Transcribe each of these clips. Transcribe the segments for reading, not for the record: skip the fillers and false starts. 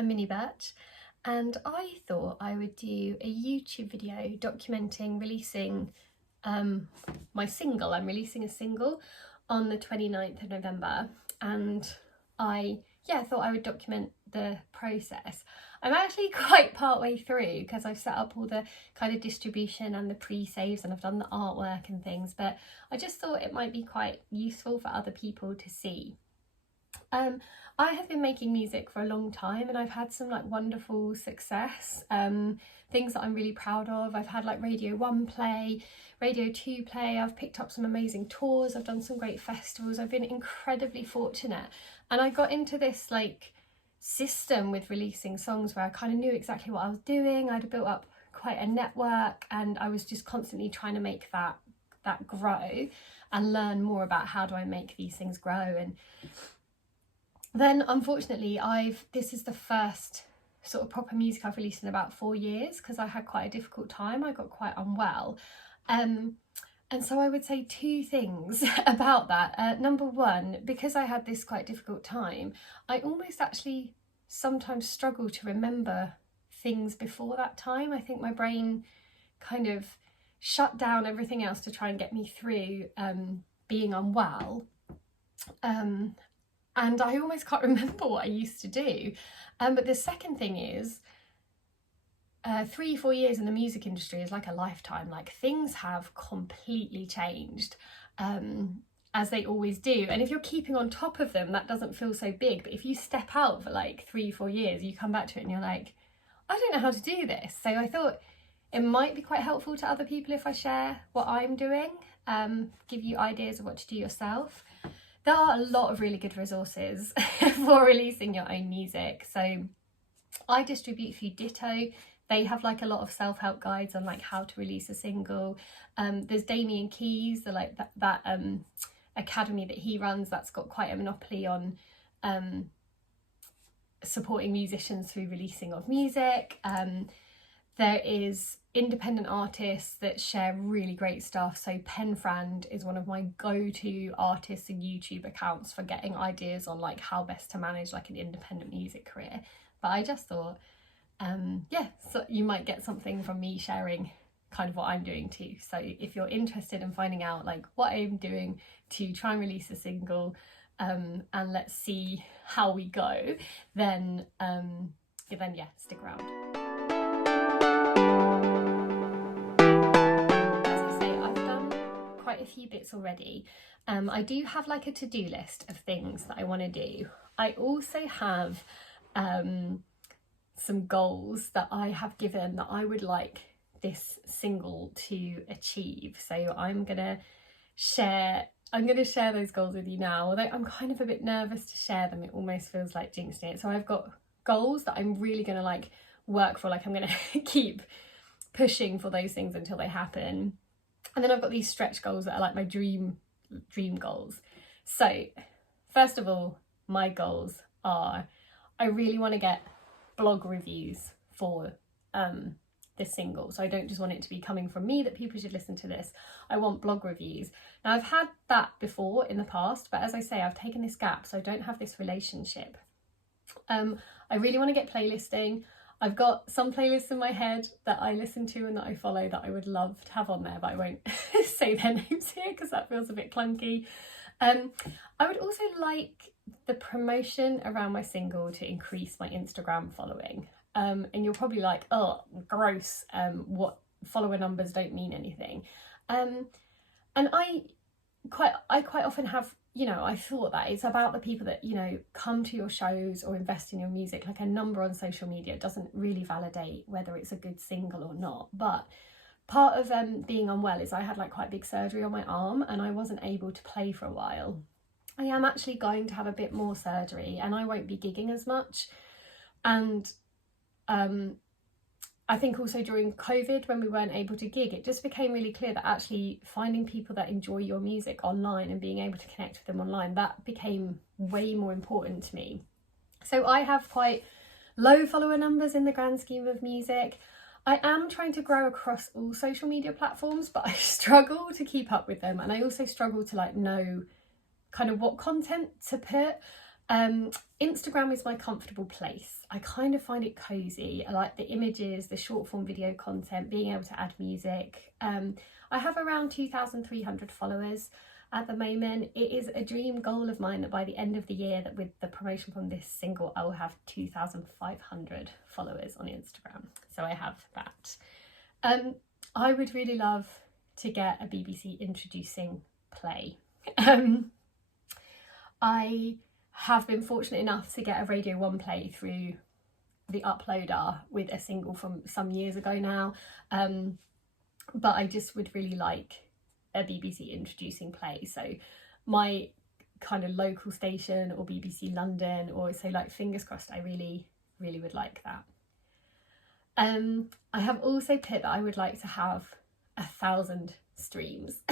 I'm Minnie Birch, and I thought I would do a YouTube video documenting releasing my single. I'm releasing a single on the 29th of November, and I thought I would document the process. I'm actually quite part way through because I've set up all the kind of distribution and the pre-saves, and I've done the artwork and things, but I just thought it might be quite useful for other people to see. I have been making music for a long time, and I've had some like wonderful success, things that I'm really proud of. I've had like Radio 1 play, Radio 2 play, I've picked up some amazing tours, I've done some great festivals, I've been incredibly fortunate. And I got into this like system with releasing songs where I kind of knew exactly what I was doing. I'd built up quite a network, and I was just constantly trying to make that grow and learn more about how do I make these things grow. And then unfortunately this is the first sort of proper music I've released in about 4 years, because I had quite a difficult time. I got quite unwell, and so I would say two things about that. Number one, because I had this quite difficult time, I almost actually sometimes struggle to remember things before that time. I think my brain kind of shut down everything else to try and get me through being unwell. And I almost can't remember what I used to do. But the second thing is, 3-4 years in the music industry is like a lifetime. Like, things have completely changed, as they always do. And if you're keeping on top of them, that doesn't feel so big. But if you step out for like 3-4 years, you come back to it and you're like, I don't know how to do this. So I thought it might be quite helpful to other people if I share what I'm doing, give you ideas of what to do yourself. There are a lot of really good resources for releasing your own music. So I distribute through Ditto. They have like a lot of self-help guides on like how to release a single. There's Damien Keys, the like that academy that he runs, that's got quite a monopoly on supporting musicians through releasing of music. There is independent artists that share really great stuff. So Penfriend is one of my go-to artists and YouTube accounts for getting ideas on like how best to manage like an independent music career. But I just thought, so you might get something from me sharing kind of what I'm doing too. So if you're interested in finding out like what I'm doing to try and release a single, and let's see how we go, then stick around. A few bits already. I do have like a to-do list of things that I want to do. I also have some goals that I have given that I would like this single to achieve. So I'm gonna share those goals with you now, although I'm kind of a bit nervous to share them. It almost feels like jinxing it. So I've got goals that I'm really gonna like work for, like I'm gonna keep pushing for those things until they happen. And then I've got these stretch goals that are like my dream goals. So first of all, my goals are, I really want to get blog reviews for this single. So I don't just want it to be coming from me that people should listen to this. I want blog reviews. Now I've had that before in the past, but as I say, I've taken this gap, so I don't have this relationship. I really want to get playlisting. I've got some playlists in my head that I listen to and that I follow that I would love to have on there, but I won't say their names here because that feels a bit clunky. I would also like the promotion around my single to increase my Instagram following. And you're probably like, oh, gross, what follower numbers don't mean anything. And I quite often have, I thought that it's about the people that, come to your shows or invest in your music. Like, a number on social media doesn't really validate whether it's a good single or not. But part of being unwell is I had like quite big surgery on my arm and I wasn't able to play for a while. I am actually going to have a bit more surgery and I won't be gigging as much. And I think also during COVID, when we weren't able to gig, it just became really clear that actually finding people that enjoy your music online and being able to connect with them online, that became way more important to me. So I have quite low follower numbers in the grand scheme of music. I am trying to grow across all social media platforms, but I struggle to keep up with them. And I also struggle to like know kind of what content to put. Instagram is my comfortable place. I kind of find it cozy. I like the images, the short form video content, being able to add music. I have around 2,300 followers at the moment. It is a dream goal of mine that by the end of the year, that with the promotion from this single, I will have 2,500 followers on Instagram. So I have that. I would really love to get a BBC introducing play. I have been fortunate enough to get a Radio 1 play through the uploader with a single from some years ago now, but I just would really like a BBC introducing play. So my kind of local station, or BBC London, or so, like, fingers crossed, I really would like that. I have also put that I would like to have 1,000 streams.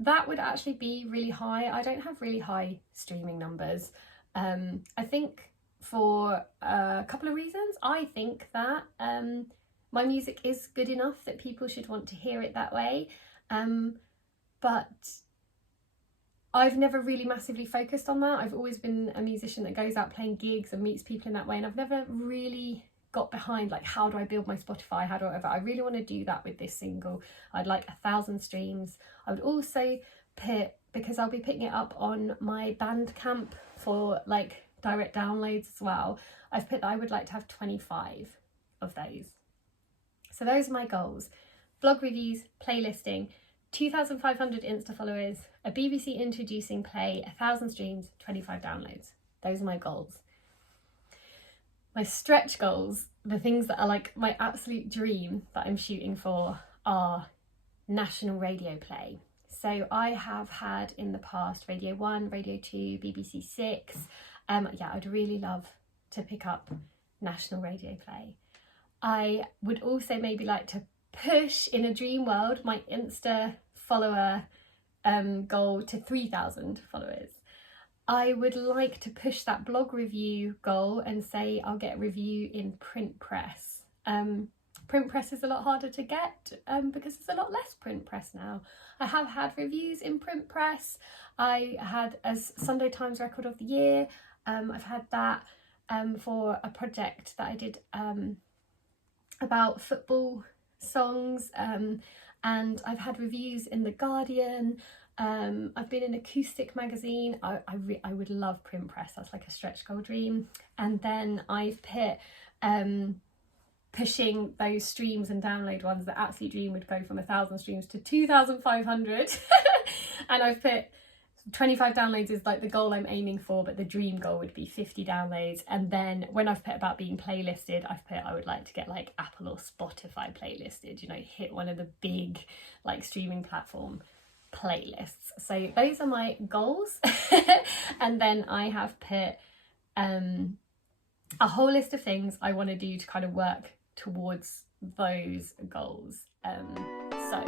That would actually be really high. I don't have really high streaming numbers. I think for a couple of reasons. I think that my music is good enough that people should want to hear it that way. But I've never really massively focused on that. I've always been a musician that goes out playing gigs and meets people in that way, and I've never really got behind, like, how do I build my Spotify, how do I, I really want to do that with this single. I'd like 1,000 streams. I would also put, because I'll be picking it up on my Bandcamp for like direct downloads as well, I've put that I would like to have 25 of those. So those are my goals: blog reviews, playlisting, 2,500 Insta followers, a BBC introducing play, 1,000 streams, 25 downloads. Those are my goals. My stretch goals, the things that are like my absolute dream that I'm shooting for, are national radio play. So I have had in the past Radio 1, Radio 2, BBC 6. Yeah, I'd really love to pick up national radio play. I would also maybe like to push, in a dream world, my Insta follower goal to 3,000 followers. I would like to push that blog review goal and say I'll get a review in print press. Print press is a lot harder to get because there's a lot less print press now. I have had reviews in print press. I had as Sunday Times Record of the Year. I've had that for a project that I did about football songs, and I've had reviews in The Guardian. I've been in Acoustic magazine. I would love print press. That's like a stretch goal dream. And then I've put pushing those streams and download ones. The absolute dream would go from 1,000 streams to 2,500. And I've put 25 downloads is like the goal I'm aiming for, but the dream goal would be 50 downloads. And then when I've put about being playlisted, I've put I would like to get like Apple or Spotify playlisted, you know, hit one of the big like streaming platform playlists. So those are my goals. And then I have put a whole list of things I want to do to kind of work towards those goals. So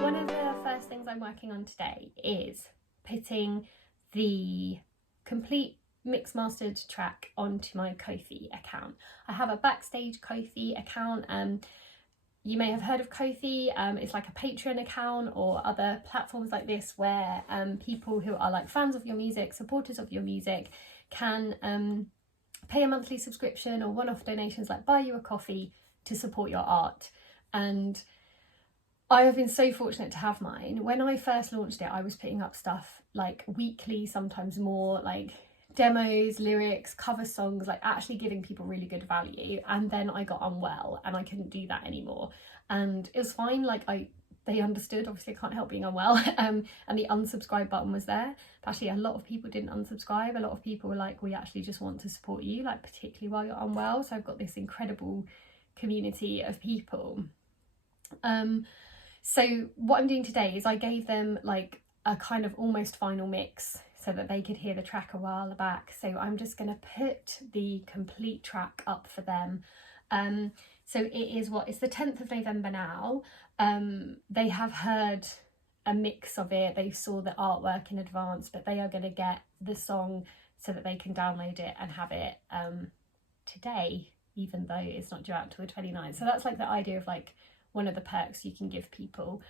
one of the first things I'm working on today is putting the complete mix mastered track onto my Kofi account. I have a Backstage Kofi account. You may have heard of Kofi. It's like a Patreon account or other platforms like this where people who are like fans of your music, supporters of your music, can pay a monthly subscription or one-off donations, like buy you a coffee, to support your art. And I have been so fortunate to have mine. When I first launched it, I was putting up stuff like weekly, sometimes more, like demos, lyrics, cover songs, like actually giving people really good value. And then I got unwell and I couldn't do that anymore. And it was fine, like they understood, obviously I can't help being unwell, and the unsubscribe button was there. But actually a lot of people didn't unsubscribe. A lot of people were like, we actually just want to support you, like particularly while you're unwell. So I've got this incredible community of people. So what I'm doing today is I gave them like a kind of almost final mix so that they could hear the track a while back. So I'm just going to put the complete track up for them. So it's the 10th of November now. They have heard a mix of it. They saw the artwork in advance, but they are going to get the song so that they can download it and have it today, even though it's not due out till the 29th. So that's like the idea of like one of the perks you can give people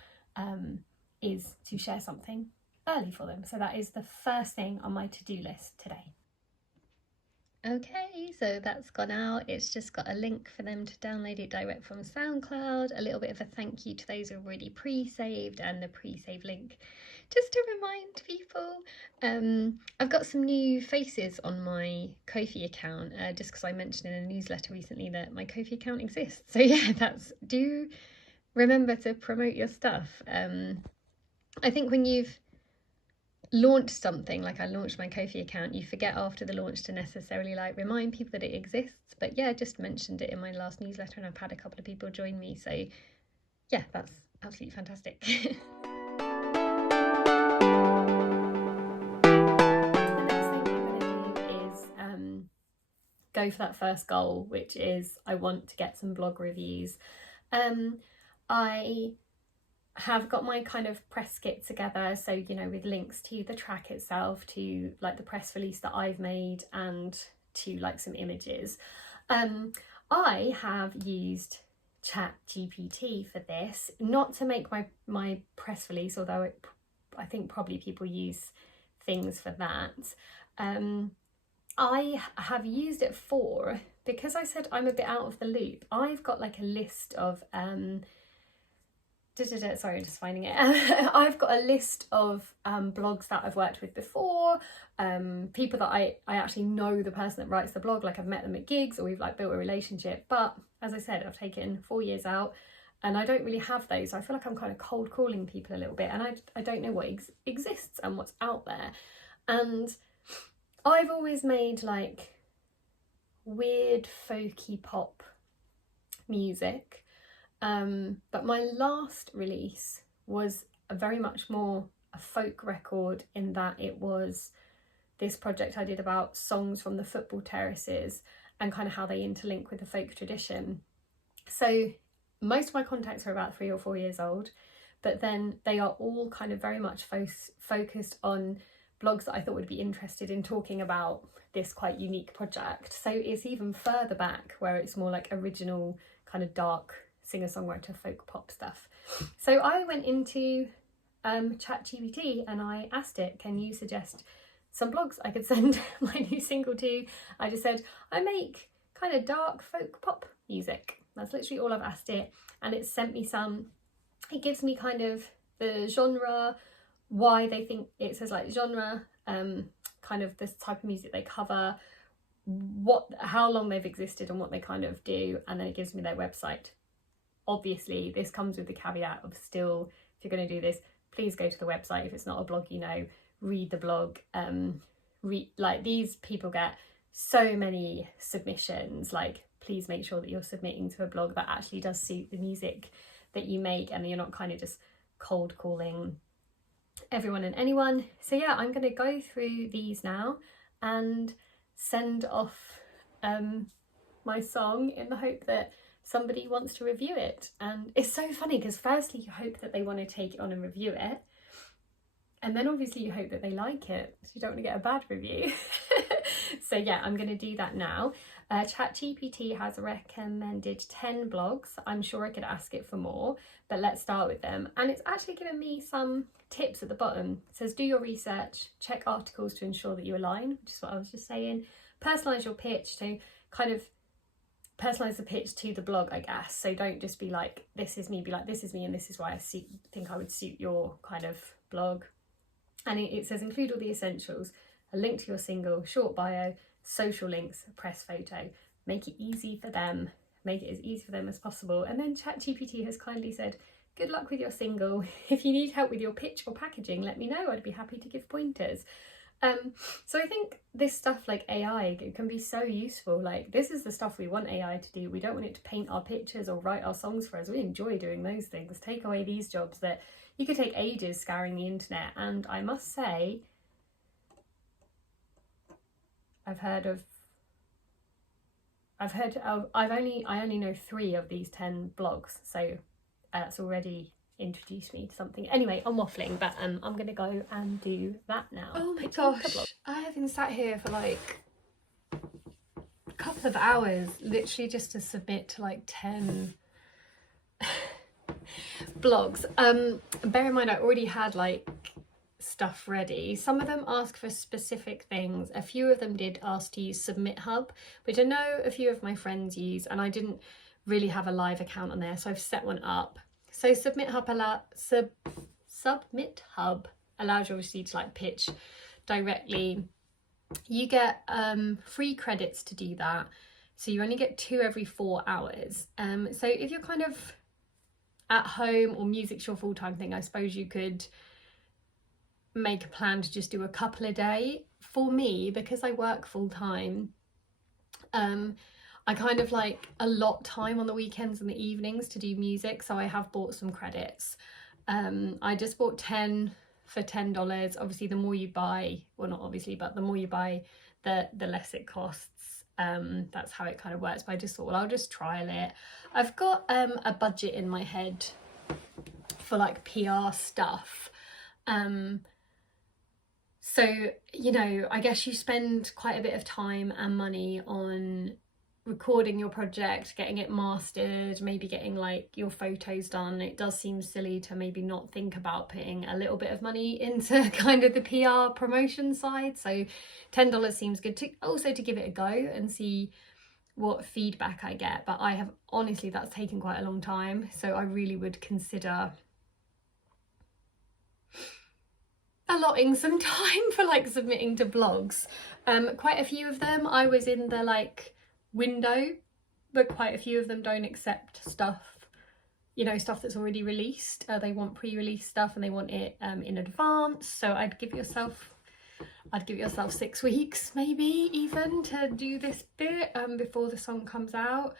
is to share something early for them. So that is the first thing on my to-do list today. Okay, so that's gone out. It's just got a link for them to download it direct from SoundCloud, a little bit of a thank you to those who are already pre-saved, and the pre-save link just to remind people. I've got some new faces on my Kofi account, just because I mentioned in a newsletter recently that my Kofi account exists. So yeah, do remember to promote your stuff. I think when you've launched something, like I launched my Kofi account, you forget after the launch to necessarily like remind people that it exists. But yeah, I just mentioned it in my last newsletter and I've had a couple of people join me. So yeah, that's absolutely fantastic. The next thing I'm going to do is go for that first goal, which is I want to get some blog reviews. I have got my kind of press kit together, so you know, with links to the track itself, to like the press release that I've made, and to like some images. I have used ChatGPT for this, not to make my press release, although I think probably people use things for that. I have used it for, because I said I'm a bit out of the loop, I've got like a list of sorry, just finding it. I've got a list of blogs that I've worked with before, people that I actually know the person that writes the blog, like I've met them at gigs or we've like built a relationship. But as I said, I've taken 4 years out and I don't really have those. So I feel like I'm kind of cold calling people a little bit, and I don't know what exists and what's out there. And I've always made like weird folky pop music. But my last release was very much more a folk record, in that it was this project I did about songs from the football terraces and kind of how they interlink with the folk tradition. So most of my contacts are about 3 or 4 years old, but then they are all kind of very much focused on blogs that I thought would be interested in talking about this quite unique project. So it's even further back where it's more like original kind of dark singer-songwriter folk pop stuff. So I went into ChatGPT and I asked it, can you suggest some blogs I could send my new single to? I just said, I make kind of dark folk pop music. That's literally all I've asked it, and it sent me some. It gives me kind of the genre, why they think it says like genre, kind of this type of music they cover, how long they've existed and what they kind of do, and then it gives me their website. Obviously this comes with the caveat of, still, if you're going to do this, please go to the website. If it's not a blog, you know, read the blog. Like these people get so many submissions, like please make sure that you're submitting to a blog that actually does suit the music that you make, and you're not kind of just cold calling everyone and anyone. So yeah, I'm going to go through these now and send off my song in the hope that somebody wants to review it. And it's so funny because firstly you hope that they want to take it on and review it, and then obviously you hope that they like it, so you don't want to get a bad review. So yeah, I'm going to do that now. ChatGPT has recommended 10 blogs. I'm sure I could ask it for more, but let's start with them. And it's actually given me some tips at the bottom. It says, do your research, check articles to ensure that you align, which is what I was just saying. Personalise your pitch, to kind of personalise the pitch to the blog, I guess. So don't just be like, this is me, be like, this is me and this is why I think I would suit your kind of blog. And it says include all the essentials: a link to your single, short bio, social links, a press photo. Make it easy for them, make it as easy for them as possible. And then ChatGPT has kindly said, good luck with your single. If you need help with your pitch or packaging, let me know, I'd be happy to give pointers. So I think this stuff like AI can be so useful. Like this is the stuff we want AI to do. We don't want it to paint our pictures or write our songs for us. We enjoy doing those things. Take away these jobs that you could take ages scouring the internet. And I must say, I only know 3 of these 10 blogs, so that's already introduced me to something. Anyway, I'm waffling, but I'm gonna go and do that now. Oh my gosh, I have been sat here for like a couple of hours literally just to submit to like 10 blogs. Bear in mind I already had like stuff ready. Some of them ask for specific things. A few of them did ask to use Submit Hub, which I know a few of my friends use, and I didn't really have a live account on there, so I've set one up. So Submit Hub allows you obviously to like pitch directly. You get free credits to do that, so you only get 2 every 4 hours. So if you're kind of at home or music's your full-time thing, I suppose you could make a plan to just do a couple a day. For me, because I work full-time, I kind of like allot time on the weekends and the evenings to do music, so I have bought some credits. I just bought 10 for $10. Obviously the more you buy, well not obviously, but the more you buy, the less it costs. That's how it kind of works, but I just thought, well, I'll just trial it. I've got a budget in my head for like PR stuff. So, you know, I guess you spend quite a bit of time and money on recording your project, getting it mastered, maybe getting like your photos done. It does seem silly to maybe not think about putting a little bit of money into kind of the PR promotion side. So $10 seems good to also to give it a go and see what feedback I get. But I have honestly, that's taken quite a long time, so I really would consider allotting some time for like submitting to blogs. Quite a few of them I was in the like window, but quite a few of them don't accept stuff, you know, stuff that's already released. They want pre-release stuff and they want it in advance. So I'd give yourself 6 weeks maybe even to do this bit before the song comes out,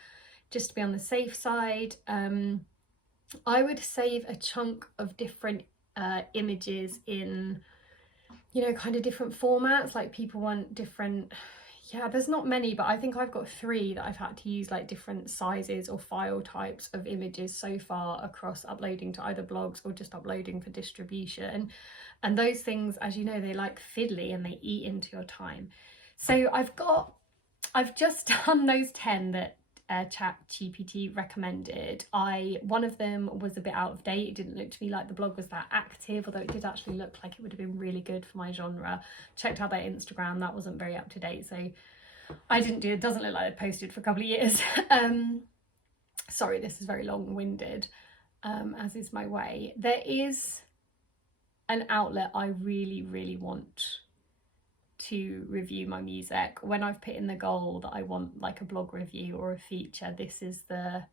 just to be on the safe side. I would save a chunk of different images in, you know, kind of different formats. Like people want different, yeah, there's not many, but I think I've got 3 that I've had to use like different sizes or file types of images so far across uploading to either blogs or just uploading for distribution. And those things, as you know, they like fiddly and they eat into your time. So I've just done those 10 that ChatGPT recommended. One of them was a bit out of date. It didn't look to me like the blog was that active, although it did actually look like it would have been really good for my genre. Checked out their Instagram, that wasn't very up to date, so I didn't do it. Doesn't look like they posted for a couple of years. Sorry, this is very long-winded, as is my way. There is an outlet I really want to review my music. When I've put in the goal that I want like a blog review or a feature, this is the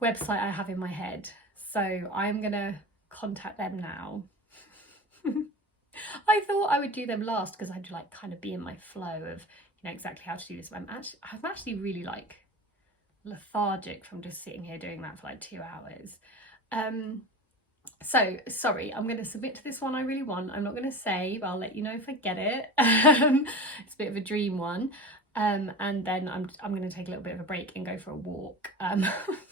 website I have in my head. So I'm gonna contact them now. I thought I would do them last because I'd like kind of be in my flow of, you know, exactly how to do this. I'm actually really like lethargic from just sitting here doing that for like 2 hours. So sorry, I'm going to submit to this one I really want. I'm not going to say, but I'll let you know if I get it. It's a bit of a dream one. And then I'm going to take a little bit of a break and go for a walk,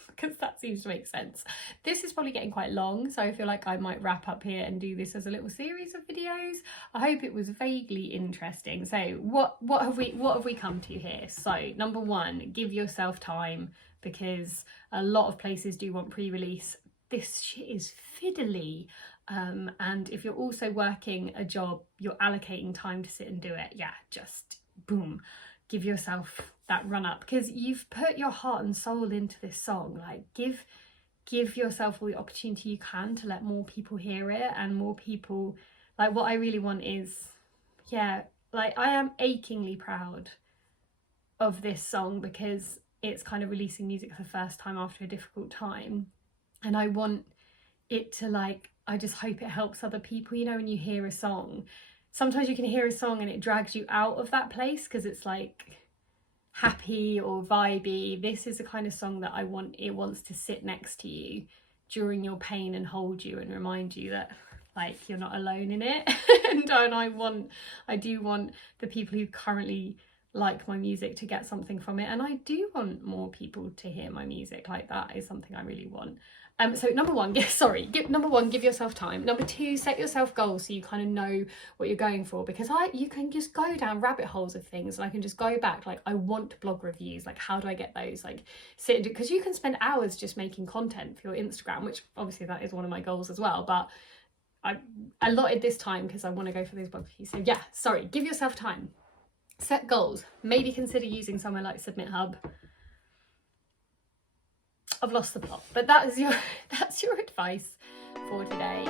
because that seems to make sense. This is probably getting quite long, so I feel like I might wrap up here and do this as a little series of videos. I hope it was vaguely interesting. So what have we come to here? So number 1, give yourself time, because a lot of places do want pre-release. This shit is fiddly, and if you're also working a job, you're allocating time to sit and do it. Yeah, just boom, give yourself that run up, because you've put your heart and soul into this song. Like give yourself all the opportunity you can to let more people hear it, and more people, like, what I really want is, yeah, like I am achingly proud of this song because it's kind of releasing music for the first time after a difficult time. And I want it to, like, I just hope it helps other people. You know, when you hear a song, sometimes you can hear a song and it drags you out of that place because it's like happy or vibey. This is the kind of song that it wants to sit next to you during your pain and hold you and remind you that, like, you're not alone in it. and I do want the people who currently like my music to get something from it, and I do want more people to hear my music. Like, that is something I really want. So number one, give yourself time. Number two, set yourself goals so you kind of know what you're going for, because you can just go down rabbit holes of things, and I can just go back, like, I want blog reviews, like, how do I get those? Like, because you can spend hours just making content for your Instagram, which obviously that is one of my goals as well, but I allotted this time because I want to go for those blog reviews. So yeah, give yourself time, set goals, maybe consider using somewhere like Submit Hub. I've lost the plot, but that's your advice for today.